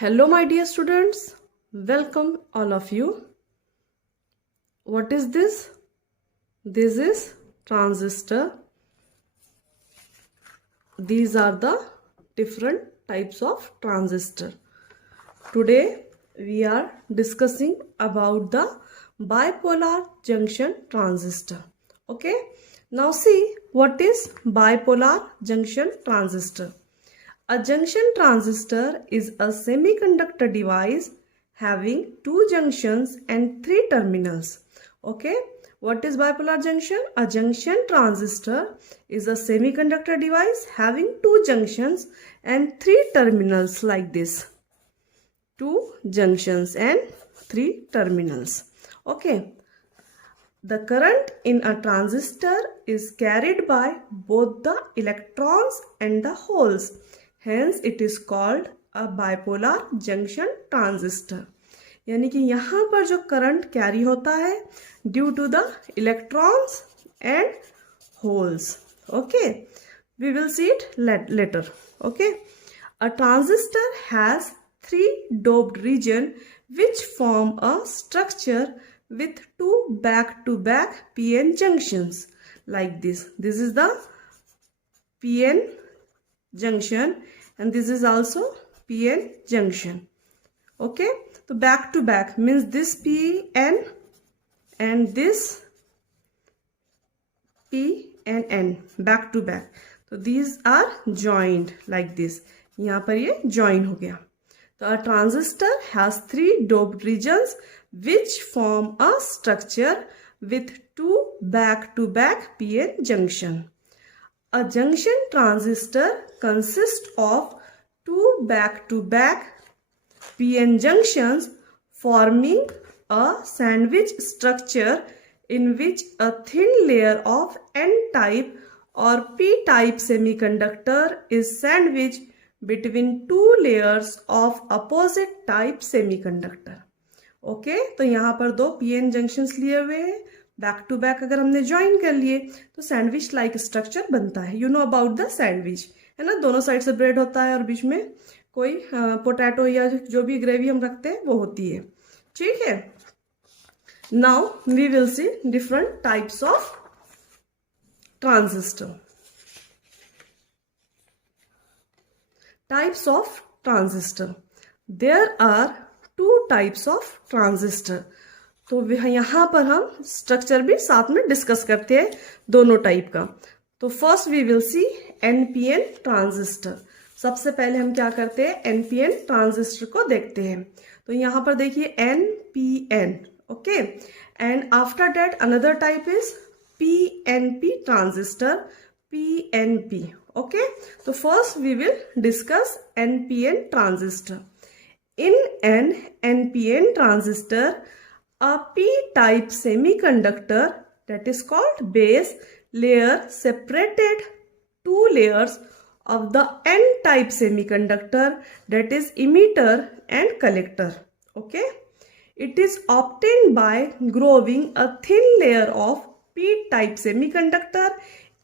Hello, my dear students. Welcome, all of you. What is this? This is transistor. These are the different types of transistor. Today, we are discussing about the bipolar junction transistor. Okay. Now see what is bipolar junction transistor. A junction transistor is a semiconductor device having two junctions and three terminals. Okay, what is bipolar junction? A junction transistor is a semiconductor device having two junctions and three terminals like this. Two junctions and three terminals. Okay. The current in a transistor is carried by both the electrons and the holes. Hence, it is called a bipolar junction transistor. यानी कि यहाँ पर जो current carry होता है due to the electrons and holes. Okay, we will see it later. Okay, a transistor has three doped region which form a structure with two back-to-back PN junctions like this. This is the PN junction and this is also PN junction. Okay, so back to back means this PN and this P and N back to back. So these are joined like this. यहाँ पर ये join हो गया. So a transistor has three doped regions which form a structure with two back-to-back PN junction. A junction transistor consists of two back-to-back PN junctions forming a sandwich structure in which a thin layer of N-type or P-type semiconductor is sandwiched between two layers of opposite type semiconductor. Okay तो यहाँ पर दो PN junctions लिए हुए हैं, back to back अगर हमने join कर लिए तो सैंडविच लाइक स्ट्रक्चर बनता है. You know about the sandwich, है ना. दोनों साइड से ब्रेड होता है और बीच में कोई पोटैटो या जो भी ग्रेवी हम रखते हैं वो होती है. ठीक है. Now we will see different types of transistor. Types of transistor. There are two types of transistor. तो यहाँ पर हम स्ट्रक्चर भी साथ में डिस्कस करते हैं दोनों टाइप का. तो first we will see NPN transistor. सबसे पहले हम क्या करते हैं, एनपीएन ट्रांजिस्टर को देखते हैं. तो यहाँ पर देखिए NPN. Okay, and after that another type is PNP transistor. PNP. Okay, so first we will discuss NPN transistor. In an NPN transistor, a P-type semiconductor that is called base layer separated two layers of the N-type semiconductor that is emitter and collector. Okay, it is obtained by growing a thin layer of P-type semiconductor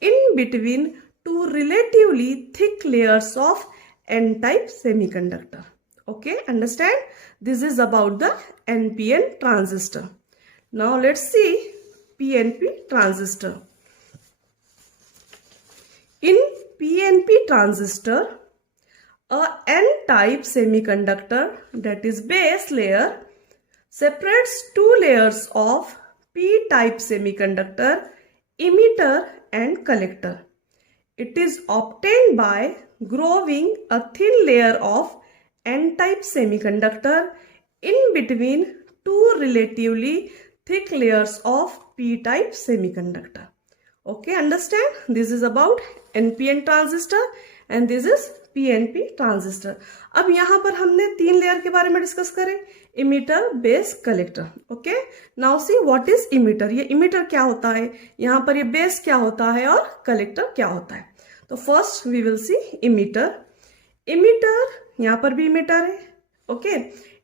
in between two relatively thick layers of N-type semiconductor. Okay, understand? This is about the NPN transistor. Now let's see PNP transistor. In PNP transistor, a N-type semiconductor that is base layer separates two layers of P-type semiconductor, emitter and collector. It is obtained by growing a thin layer of N-type semiconductor in between two relatively thick layers of P-type semiconductor. Okay, understand? This is about NPN transistor and this is PNP transistor. अब यहाँ पर हमने तीन layer के बारे में discuss करें, emitter, base, collector. Okay, now see what is emitter. ये इमीटर क्या होता है, यहाँ पर ये बेस क्या होता है और कलेक्टर क्या होता है. तो first we will see emitter. Emitter, यहाँ पर भी इमीटर है. Okay,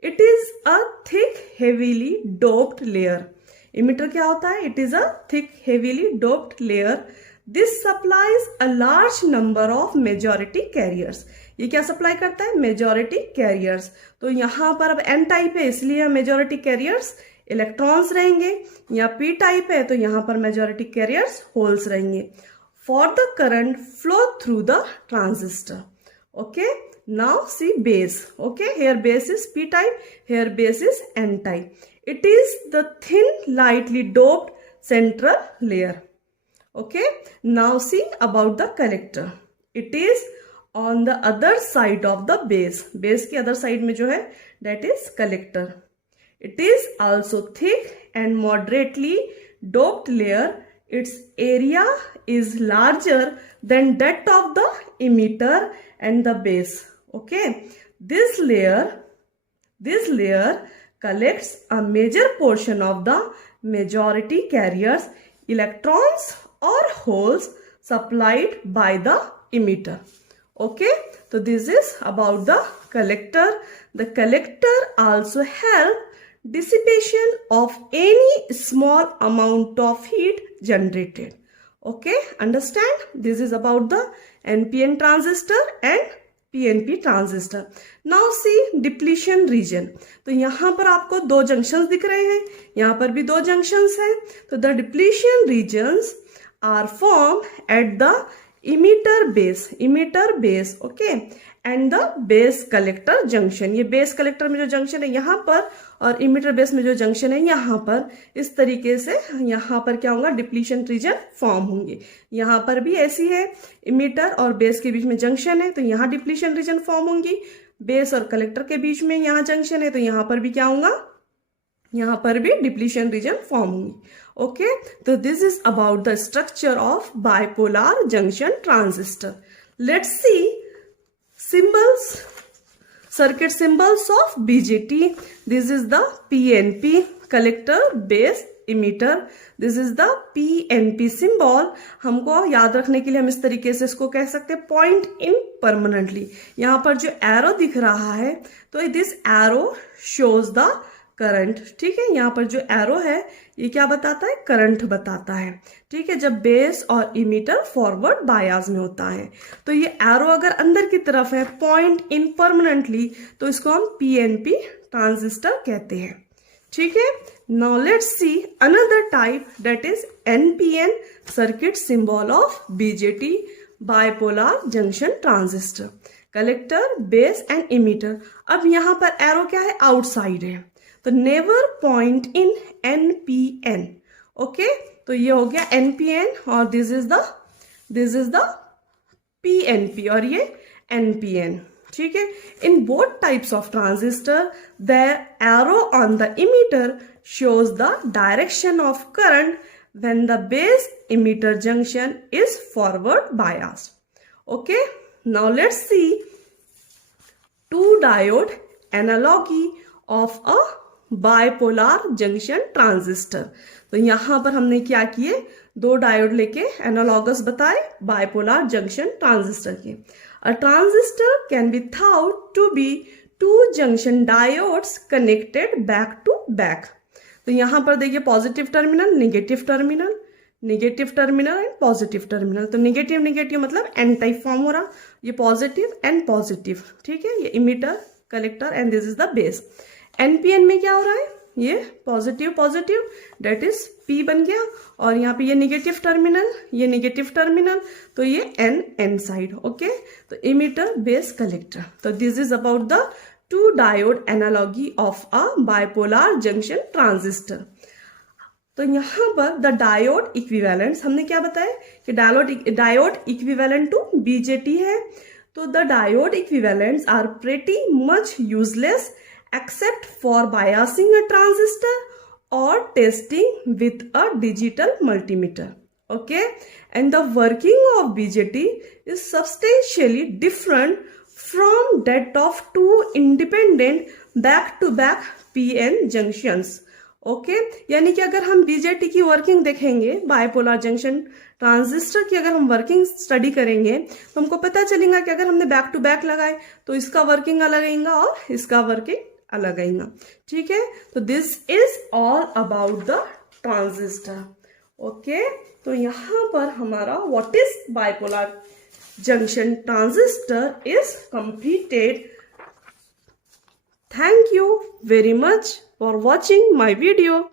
it is a thick heavily doped layer. Emitter क्या होता है, it is a thick heavily doped layer. This supplies a large number of majority carriers. ये क्या supply करता है? Majority carriers. तो यहाँ पर अब एन टाइप है इसलिए मेजॉरिटी कैरियर्स इलेक्ट्रॉन्स रहेंगे, या पी टाइप है तो यहाँ पर मेजॉरिटी कैरियर्स होल्स रहेंगे। For the current flow through the transistor. Okay, now see base. Okay, here base is p type, here base is n type. It is the thin lightly doped central layer. Okay, now see about the collector. It is on the other side of the base. Base की other side में जो है that is collector. It is also thick and moderately doped layer. Its area is larger than that of the emitter and the base. Okay, this layer collects a major portion of the majority carriers, electrons or holes supplied by the emitter. Okay, so this is about the collector. The collector also help dissipation of any small amount of heat generated. Okay, understand? This is about the NPN transistor and PNP transistor. Now see depletion region. तो यहाँ पर आपको दो junctions दिख रहे हैं, यहाँ पर भी दो जंक्शंस हैं। तो the depletion regions are form at the emitter base okay, and the base collector junction. ये बेस कलेक्टर में जो जंक्शन है यहाँ पर और इमीटर बेस में जो जंक्शन है यहाँ पर, इस तरीके से यहाँ पर क्या होगा? डिप्लीशन रीजन फॉर्म होंगे। यहाँ पर भी ऐसी है, इमीटर और बेस के बीच में जंक्शन है तो यहाँ डिप्लीशन रीजन फॉर्म होंगी। बेस और कलेक्टर के बीच में यहाँ जंक्शन है तो यहाँ पर भी क्या होगा? यहाँ पर भी डिप्लीशन रीजन फॉर्म होंगी। ओके, तो this is about the structure of bipolar junction transistor. Let's see symbols, circuit symbols of BJT. This is the PNP, collector, base, emitter. This is the PNP symbol. हमको याद रखने के लिए हम इस तरीके से इसको कह सकते हैं, पॉइंट इन परमानेंटली। यहाँ पर जो एरो दिख रहा है तो this arrow shows the current. ठीक है, यहाँ पर जो एरो है ये क्या बताता है? करंट बताता है। ठीक है, जब बेस और इमीटर फॉरवर्ड बायस में होता है तो ये एरो अगर अंदर की तरफ है, पॉइंट इन परमानेंटली, तो इसको हम पीएनपी ट्रांजिस्टर कहते हैं। ठीक है, now let's see another type that is NPN, circuit symbol of BJT, bipolar junction transistor, collector, base and emitter. अब यहाँ पर एरो क्या है? आउटसाइड है, तो never point in NPN. Okay, तो ये हो गया एनपीएन और दिस इज द पीएनपी और ये एनपीएन। ठीक है, in both types of transistor the arrow on the emitter shows the direction of current when the base emitter junction is forward biased. Okay, now let's see two diode analogy of a bipolar junction transistor. तो यहां पर हमने क्या किए? दो diode लेके analogous बताए bipolar junction transistor के। A transistor can be thought to be two junction diodes connected back to back. तो यहां पर देखिए positive terminal, negative terminal, negative terminal and positive terminal. तो नेगेटिव नेगेटिव मतलब एन टाइप फॉर्म हो रहा, ये पॉजिटिव एंड पॉजिटिव। ठीक है, ये emitter, collector and this is the base. NPN में क्या हो रहा है? ये positive positive that is P बन गया और यहाँ पे ये नेगेटिव टर्मिनल, ये नेगेटिव टर्मिनल, तो ये एन साइड। ओके, तो इमीटर, बेस, कलेक्टर। तो this is about the two diode analogy of a bipolar junction transistor. तो यहाँ पर द डायोड इक्विवेलेंट्स हमने क्या बताया कि डायोड इक्विवेलेंट टू बीजेटी है। तो the diode equivalents are pretty much useless except for biasing a transistor or testing with a digital multimeter. Okay, and the working of BJT is substantially different from that of two independent back-to-back PN junctions. Okay, यानी कि अगर हम BJT की working देखेंगे, bipolar junction transistor की अगर हम working study करेंगे तो हमको पता चलेगा कि अगर हमने बैक टू बैक लगाए तो इसका वर्किंग अलग आएगा और इसका वर्किंग अलग आएगा। ठीक है, तो this is all about the transistor. Okay, तो यहाँ पर हमारा what is bipolar junction transistor is completed. Thank you very much for watching my video.